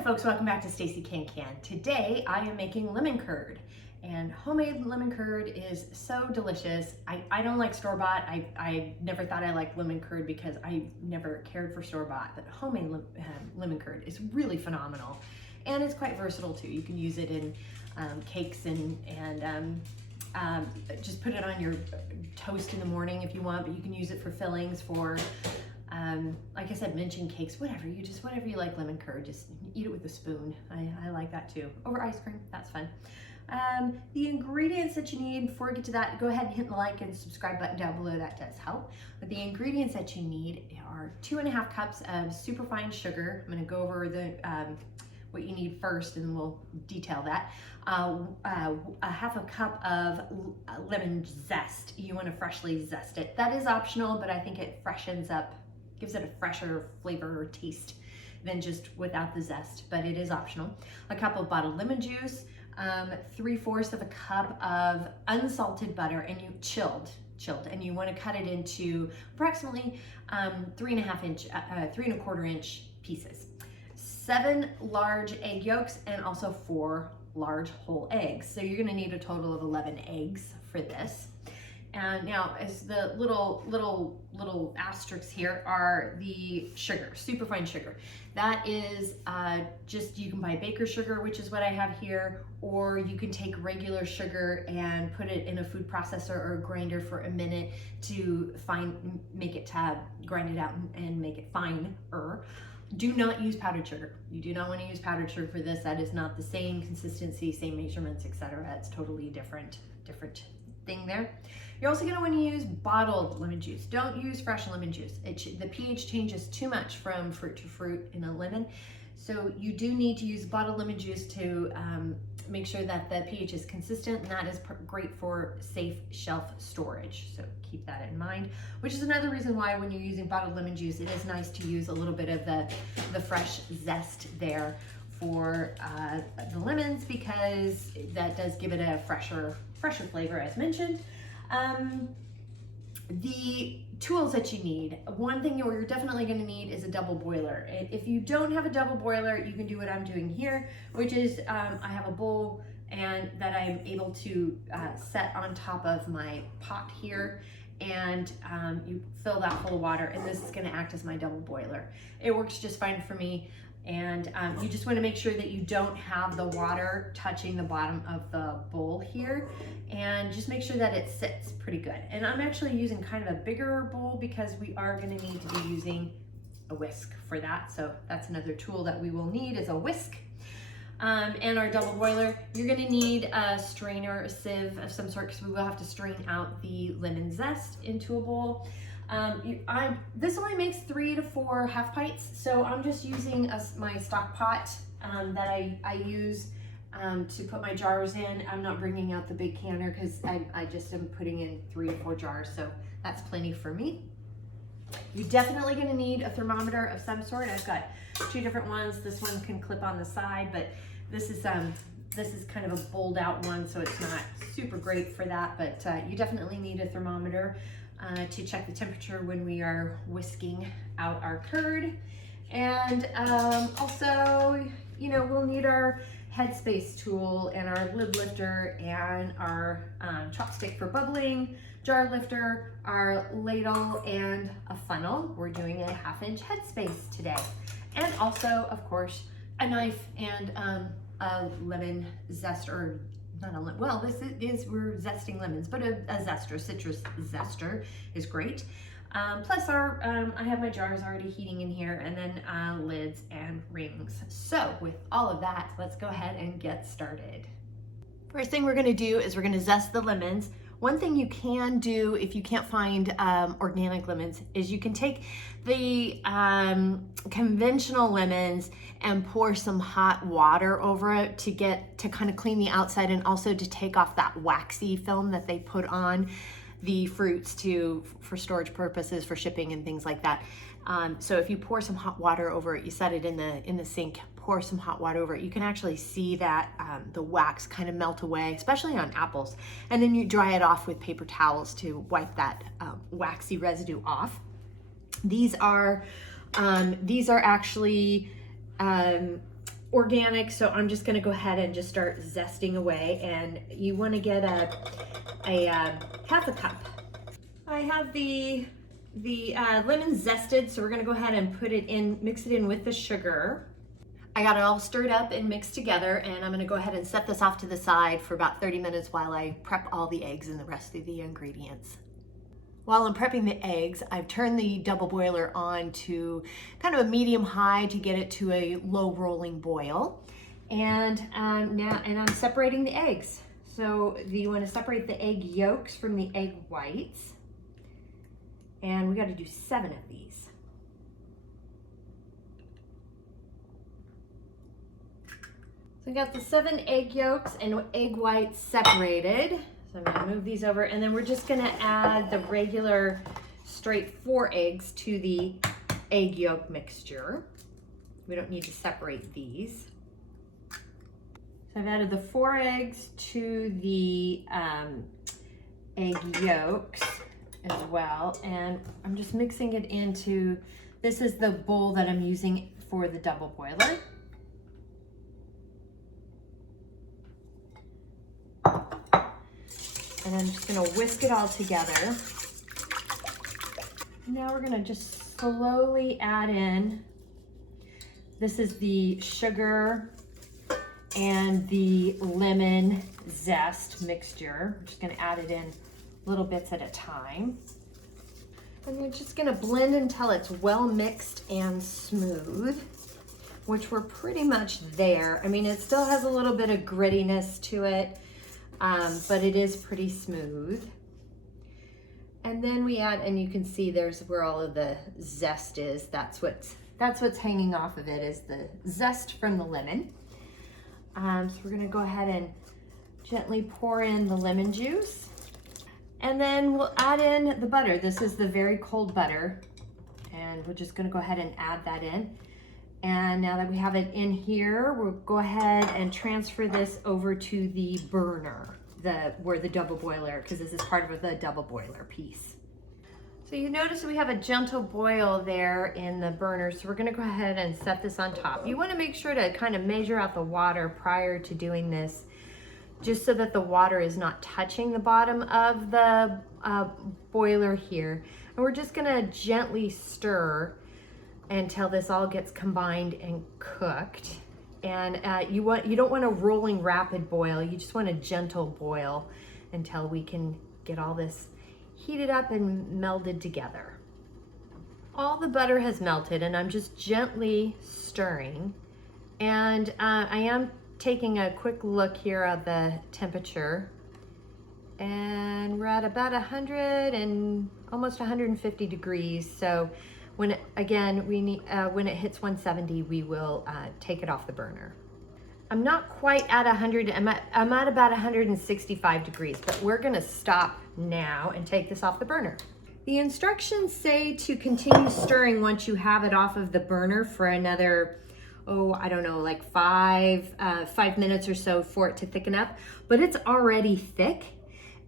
Hi folks, welcome back to Stacey Can. Today I am making lemon curd, and homemade lemon curd is so delicious. I don't like store-bought. I never thought I liked lemon curd because I never cared for store-bought, but homemade lemon curd is really phenomenal, and it's quite versatile too. You can use it in cakes and just put it on your toast in the morning if you want, but you can use it for fillings, for like I said, minching cakes, whatever you like lemon curd, just eat it with a spoon. I like that too. Over ice cream, that's fun. The ingredients that you need, before we get to that, go ahead and hit the like and subscribe button down below, that does help. But the ingredients that you need are 2.5 cups of superfine sugar. I'm gonna go over the what you need first and we'll detail that. A half a cup of lemon zest. You wanna freshly zest it. That is optional, but I think it freshens up, gives it a fresher flavor or taste than just without the zest, but it is optional. A cup of bottled lemon juice, 3/4 of a cup of unsalted butter, and you chilled, and you want to cut it into approximately 3.25 inch pieces. 7 large egg yolks, and also 4 large whole eggs. So you're going to need a total of 11 eggs for this. And now, as the little asterisks here are the sugar, superfine sugar. That is just, you can buy baker's sugar, which is what I have here, or you can take regular sugar and put it in a food processor or a grinder for a minute to make it grind it out and make it finer. Do not use powdered sugar. You do not want to use powdered sugar for this. That is not the same consistency, same measurements, etc. It's totally different thing there. You're also going to want to use bottled lemon juice. Don't use fresh lemon juice. The pH changes too much from fruit to fruit in a lemon. So you do need to use bottled lemon juice to make sure that the pH is consistent, and that is great for safe shelf storage. So keep that in mind, which is another reason why when you're using bottled lemon juice, it is nice to use a little bit of the fresh zest there for the lemons, because that does give it a fresher flavor, as mentioned. The tools that you need, one thing you're definitely going to need is a double boiler. If you don't have a double boiler, you can do what I'm doing here, which is I have a bowl and that I'm able to set on top of my pot here, and you fill that full of water, and this is going to act as my double boiler. It works just fine for me. And you just want to make sure that you don't have the water touching the bottom of the bowl here, and just make sure that it sits pretty good. And I'm actually using kind of a bigger bowl because we are going to need to be using a whisk for that. So that's another tool that we will need, is a whisk. And our double boiler, you're going to need a strainer, a sieve of some sort, because we will have to strain out the lemon zest into a bowl. This only makes 3 to 4 half pints, so I'm just using my stock pot that I use to put my jars in. I'm not bringing out the big canner because I just am putting in 3 to 4 jars, so that's plenty for me. You're definitely going to need a thermometer of some sort. I've got 2 different ones. This one can clip on the side, but this is kind of a bowled out one, so it's not super great for that, but you definitely need a thermometer to check the temperature when we are whisking out our curd. And also, we'll need our Headspace tool and our lid lifter and our chopstick for bubbling, jar lifter, our ladle, and a funnel. We're doing a 1/2 inch Headspace today. And also, of course, a knife and a lemon zest, or not a lemon, well, we're zesting lemons, but a zester, citrus zester is great. Plus I have my jars already heating in here, and then lids and rings. So with all of that, let's go ahead and get started. First thing we're gonna do is we're gonna zest the lemons. One thing you can do if you can't find organic lemons is you can take the conventional lemons and pour some hot water over it to kind of clean the outside, and also to take off that waxy film that they put on the fruits for storage purposes, for shipping and things like that. So if you pour some hot water over it, you set it in the sink, pour some hot water over it, you can actually see that the wax kind of melt away, especially on apples. And then you dry it off with paper towels to wipe that waxy residue off. These are actually organic, so I'm just gonna go ahead and just start zesting away. And you wanna get a half a cup. I have the lemon zested, so we're gonna go ahead and put it in, mix it in with the sugar. I got it all stirred up and mixed together, and I'm gonna go ahead and set this off to the side for about 30 minutes while I prep all the eggs and the rest of the ingredients. While I'm prepping the eggs, I've turned the double boiler on to kind of a medium high to get it to a low rolling boil. And I'm separating the eggs. So you want to separate the egg yolks from the egg whites. And we got to do 7 of these. So I got the 7 egg yolks and egg whites separated. So I'm gonna move these over, and then we're just gonna add the regular straight 4 eggs to the egg yolk mixture. We don't need to separate these. So I've added the 4 eggs to the egg yolks as well, and I'm just mixing it into, this is the bowl that I'm using for the double boiler. And I'm just gonna whisk it all together. Now we're gonna just slowly add in, this is the sugar and the lemon zest mixture. I'm just gonna add it in little bits at a time. And we're just gonna blend until it's well mixed and smooth, which we're pretty much there. I mean, it still has a little bit of grittiness to it, but it is pretty smooth. And then we add, and you can see there's where all of the zest is. That's what's hanging off of it, is the zest from the lemon. So we're gonna go ahead and gently pour in the lemon juice. And then we'll add in the butter. This is the very cold butter. And we're just gonna go ahead and add that in. And now that we have it in here, we'll go ahead and transfer this over to the burner, where the double boiler, because this is part of the double boiler piece. So you notice we have a gentle boil there in the burner, so we're gonna go ahead and set this on top. You wanna make sure to kind of measure out the water prior to doing this, just so that the water is not touching the bottom of the boiler here. And we're just gonna gently stir until this all gets combined and cooked. And you don't want a rolling rapid boil, you just want a gentle boil until we can get all this heated up and melded together. All the butter has melted, and I'm just gently stirring. And I am taking a quick look here at the temperature, and we're at about 100 and almost 150 degrees. So when it hits 170, we will take it off the burner. I'm not quite at 100, I'm at about 165 degrees, but we're gonna stop now and take this off the burner. The instructions say to continue stirring once you have it off of the burner for another, I don't know, like 5 minutes or so for it to thicken up, but it's already thick.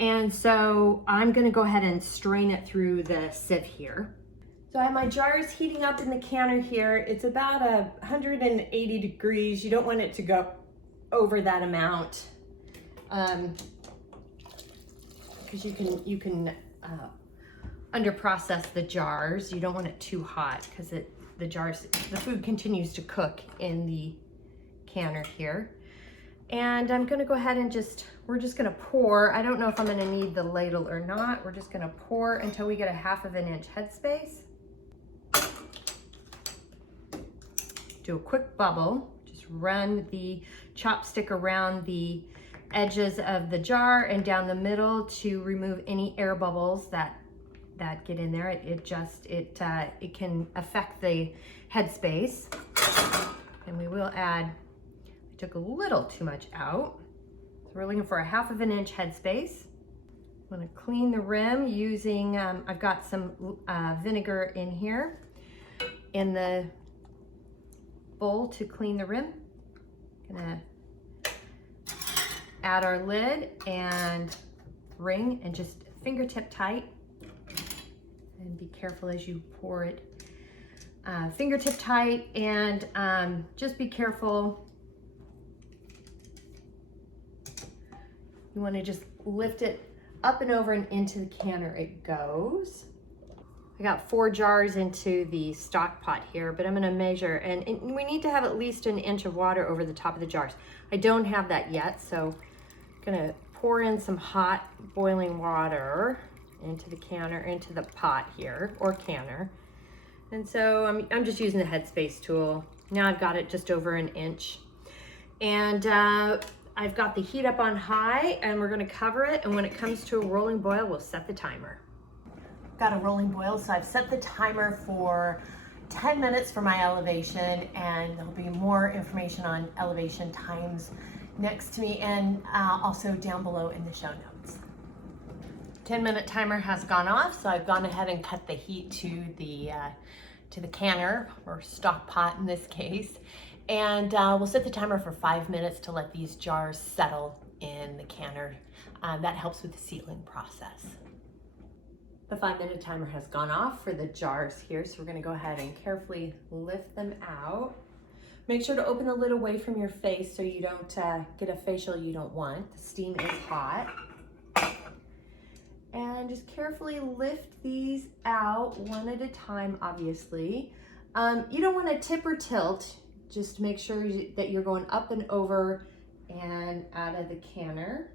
And so I'm gonna go ahead and strain it through the sieve here. So I have my jars heating up in the canner here. It's about 180 degrees. You don't want it to go over that amount, because you can under process the jars. You don't want it too hot, because the food continues to cook in the canner here. And I'm gonna go ahead and we're just gonna pour. I don't know if I'm gonna need the ladle or not. We're just gonna pour until we get a 1/2 inch headspace. Do a quick bubble, just run the chopstick around the edges of the jar and down the middle to remove any air bubbles that get in there. It can affect the headspace. And we will add, I took a little too much out. So we're looking for a 1/2 inch headspace. I'm gonna clean the rim using, I've got some vinegar in here in the bowl to clean the rim. Gonna add our lid and ring, and just fingertip tight, and be careful as you pour it fingertip tight, and just be careful. You want to just lift it up and over and into the canner it goes. I got 4 jars into the stock pot here, but I'm going to measure, and we need to have at least an inch of water over the top of the jars. I don't have that yet, so I'm going to pour in some hot boiling water into the canner, into the pot here, or canner. And so I'm just using the Headspace tool. Now I've got it just over an inch. And I've got the heat up on high, and we're going to cover it, and when it comes to a rolling boil, we'll set the timer. Got a rolling boil, so I've set the timer for 10 minutes for my elevation, and there'll be more information on elevation times next to me, and also down below in the show notes. 10-minute timer has gone off, so I've gone ahead and cut the heat to the canner, or stock pot in this case, and we'll set the timer for 5 minutes to let these jars settle in the canner. That helps with the sealing process. The 5-minute timer has gone off for the jars here, so we're going to go ahead and carefully lift them out. Make sure to open the lid away from your face so you don't get a facial you don't want. The steam is hot. And just carefully lift these out one at a time, obviously. You don't want to tip or tilt. Just make sure that you're going up and over and out of the canner.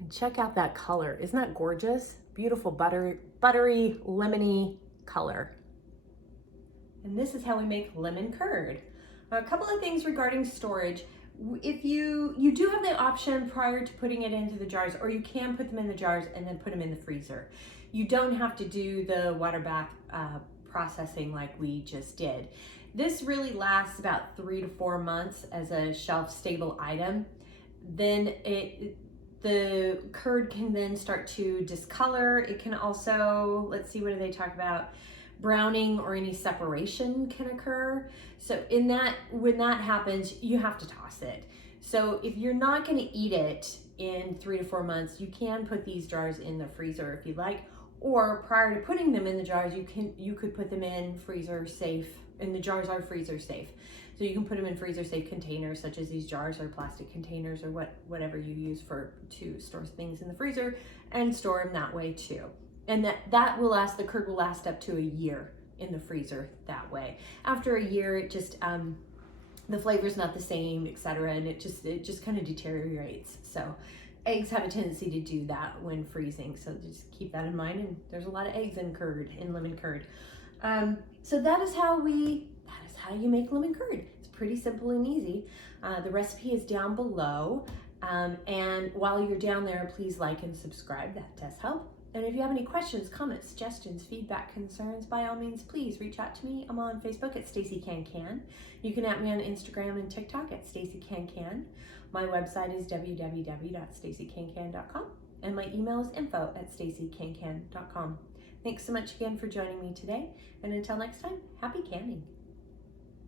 And check out that color. Isn't that gorgeous? Beautiful buttery, lemony color. And this is how we make lemon curd. A couple of things regarding storage. If you do have the option prior to putting it into the jars, or you can put them in the jars and then put them in the freezer. You don't have to do the water bath processing like we just did. This really lasts about 3 to 4 months as a shelf stable item. Then the curd can then start to discolor. It can also, let's see, what do they talk about? Browning or any separation can occur. So when that happens, you have to toss it. So if you're not going to eat it in 3 to 4 months, you can put these jars in the freezer if you'd like, or prior to putting them in the jars, you could put them in freezer safe, and the jars are freezer safe. So you can put them in freezer safe containers, such as these jars or plastic containers, or whatever you use to store things in the freezer, and store them that way too. And that will last, the curd will last up to a year in the freezer that way. After a year, it just, the flavor's not the same, etc., and it just kind of deteriorates. So eggs have a tendency to do that when freezing, so just keep that in mind. And there's a lot of eggs in curd, in lemon curd. So that is how you make lemon curd. It's pretty simple and easy. The recipe is down below. And while you're down there, please like and subscribe. That does help. And if you have any questions, comments, suggestions, feedback, concerns, by all means, please reach out to me. I'm on Facebook at Stacey Can Can. You can at me on Instagram and TikTok at Stacey Can Can. My website is www.staceycancan.com, and my email is info@staceycancan.com. Thanks so much again for joining me today, and until next time, happy canning.